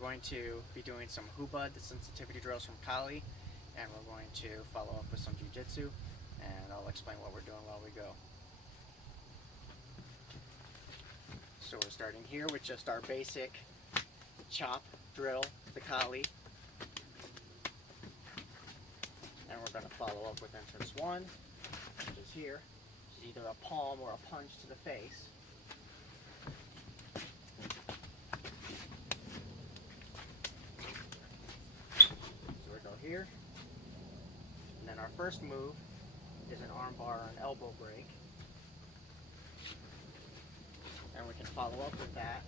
we're going to be doing some Hubud, the sensitivity drills from Kali, and we're going to follow up with some Jujutsu, and I'll explain what we're doing while we go. So we're starting here with just our basic chop drill, the Kali, and we're going to follow up with entrance 1, which is here, which is either a palm or a punch to the face. Here, and then our first move is an arm bar or an elbow break, and we can follow up with that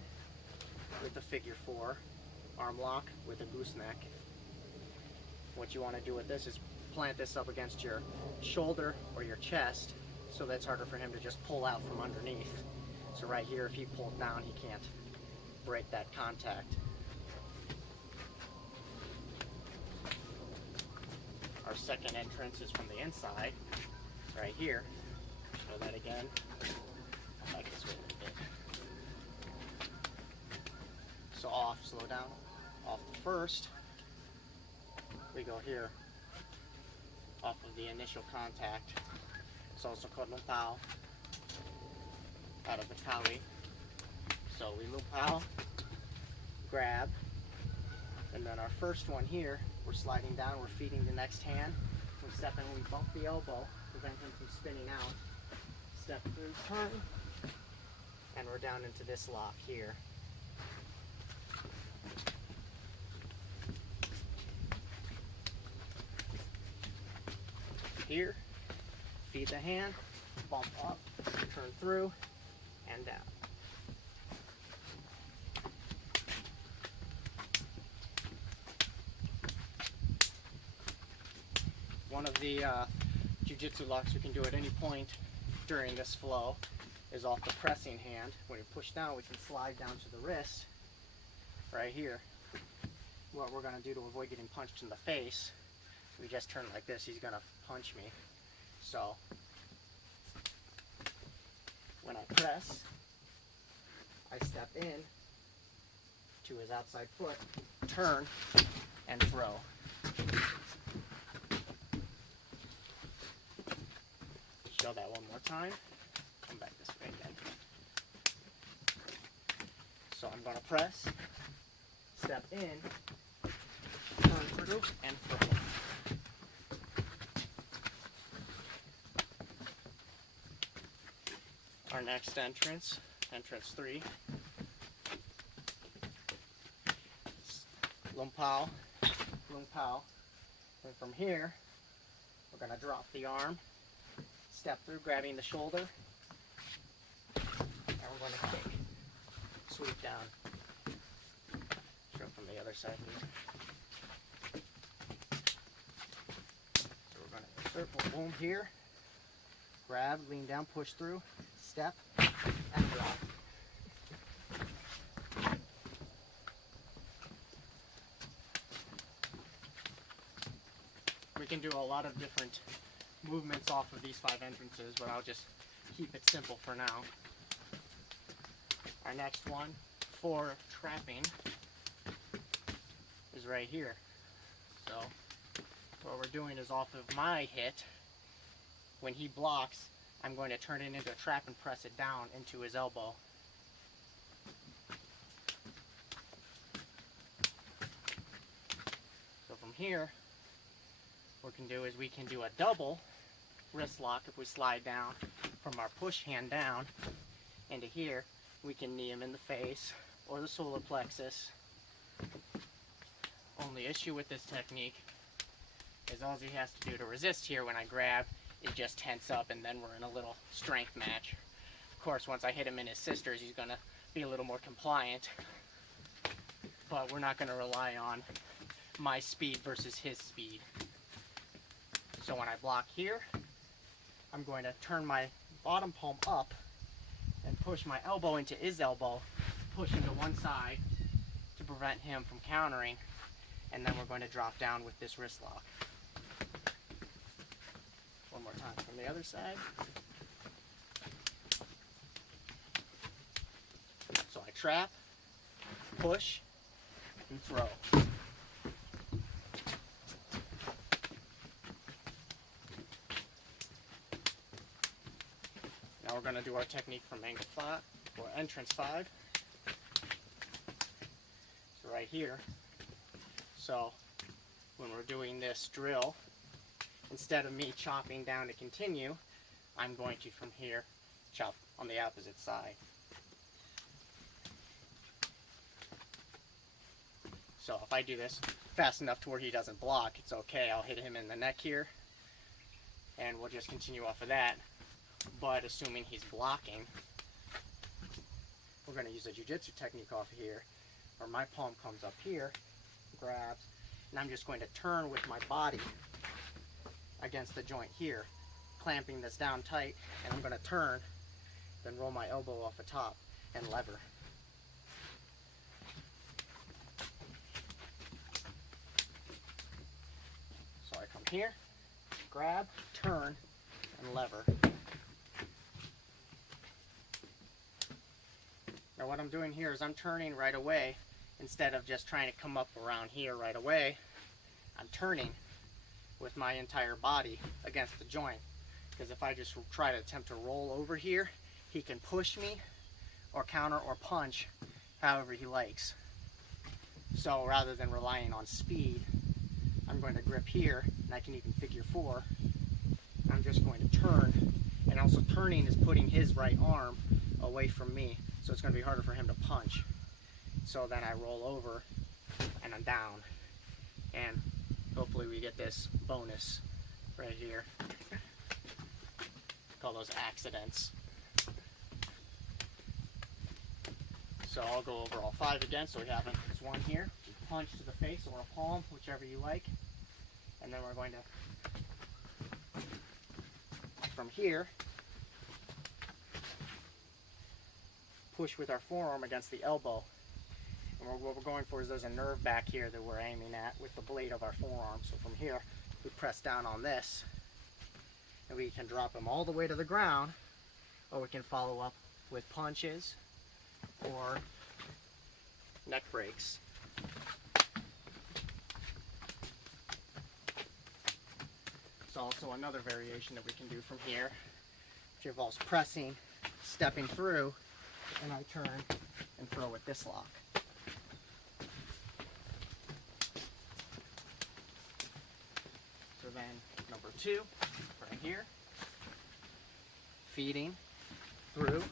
with the figure 4 arm lock with a gooseneck. What you want to do with this is plant this up against your shoulder or your chest so that it's harder for him to just pull out from underneath. So right here, if he pulled down, he can't break that contact. Our second entrance is from the inside, right here. Show that again. I'll back this way a little bit. So off, slow down. Off the first, we go here, off of the initial contact. It's also called lumpao, out of the Kali. So we lumpao, grab, and then our first one here, we're sliding down, we're feeding the next hand. We step in, we bump the elbow, prevent him from spinning out. Step through, turn, and we're down into this lock here. Here, feed the hand, bump up, turn through, and down. One of the Jujutsu locks we can do at any point during this flow is off the pressing hand. When you push down, we can slide down to the wrist right here. What we're going to do to avoid getting punched in the face, we just turn like this. He's going to punch me. So when I press, I step in to his outside foot, turn, and throw. Show that one more time. Come back this way again. So I'm going to press, step in, turn through, and throw. Our next entrance, entrance 3, lumpao, lumpao. And from here, we're going to drop the arm, step through, grabbing the shoulder, and we're going to kick, sweep down. Show from the other side here. So we're going to insert, boom, here, grab, lean down, push through, step, and drop. We can do a lot of different movements off of these 5 entrances, but I'll just keep it simple for now. Our next one for trapping is right here. So what we're doing is off of my hit, when he blocks, I'm going to turn it into a trap and press it down into his elbow. So from here, what we can do is we can do a double wrist lock if we slide down from our push hand down into here. We can knee him in the face or the solar plexus. Only issue with this technique is all he has to do to resist here when I grab is just tense up, and then we're in a little strength match. Of course, once I hit him in his sisters, he's going to be a little more compliant, but we're not going to rely on my speed versus his speed. So when I block here, I'm going to turn my bottom palm up and push my elbow into his elbow, push him to one side to prevent him from countering, and then we're going to drop down with this wrist lock. One more time from the other side. So I trap, push, and throw. Now we're going to do our technique from angle 5, or entrance 5. So right here. So when we're doing this drill, instead of me chopping down to continue, I'm going to, from here, chop on the opposite side. So if I do this fast enough to where he doesn't block, it's okay. I'll hit him in the neck here, and we'll just continue off of that. But assuming he's blocking, we're going to use a jujitsu technique off of here, where my palm comes up here, grabs, and I'm just going to turn with my body against the joint here, clamping this down tight, and I'm going to turn, then roll my elbow off the top and lever. So I come here, grab, turn, and lever. Now what I'm doing here is I'm turning right away. Instead of just trying to come up around here right away, I'm turning with my entire body against the joint. Because if I just try to attempt to roll over here, he can push me or counter or punch however he likes. So rather than relying on speed, I'm going to grip here, and I can even figure 4. I'm just going to turn, and also turning is putting his right arm away from me, so it's going to be harder for him to punch. So then I roll over, and I'm down, and hopefully we get this bonus right here. Call those accidents. So I'll go over all 5 again. So we have this one here, punch to the face or a palm, whichever you like. And then we're going to, from here, push with our forearm against the elbow. And what we're going for is there's a nerve back here that we're aiming at with the blade of our forearm. So from here, we press down on this, and we can drop them all the way to the ground, or we can follow up with punches or neck breaks. It's also another variation that we can do from here, which involves pressing, stepping through, and I turn and throw with this lock. So then number 2, right here, feeding, through,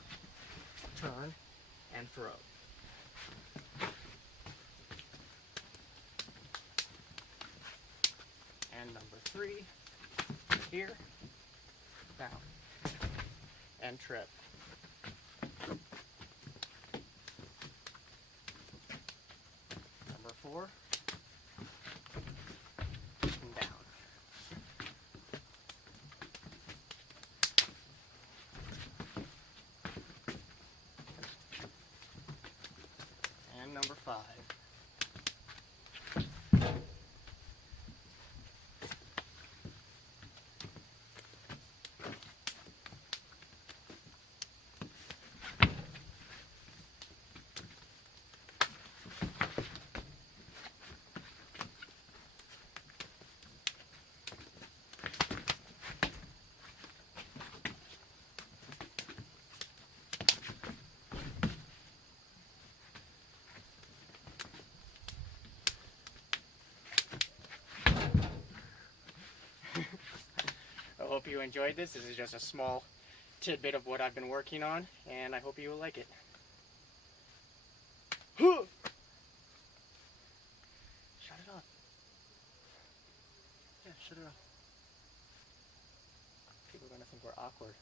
turn, and throw. And number 3, here, down, and trip. Number 4, and down. And number 5. I hope you enjoyed this. This is just a small tidbit of what I've been working on, and I hope you will like it. Shut it off. Yeah, shut it off. People are going to think we're awkward.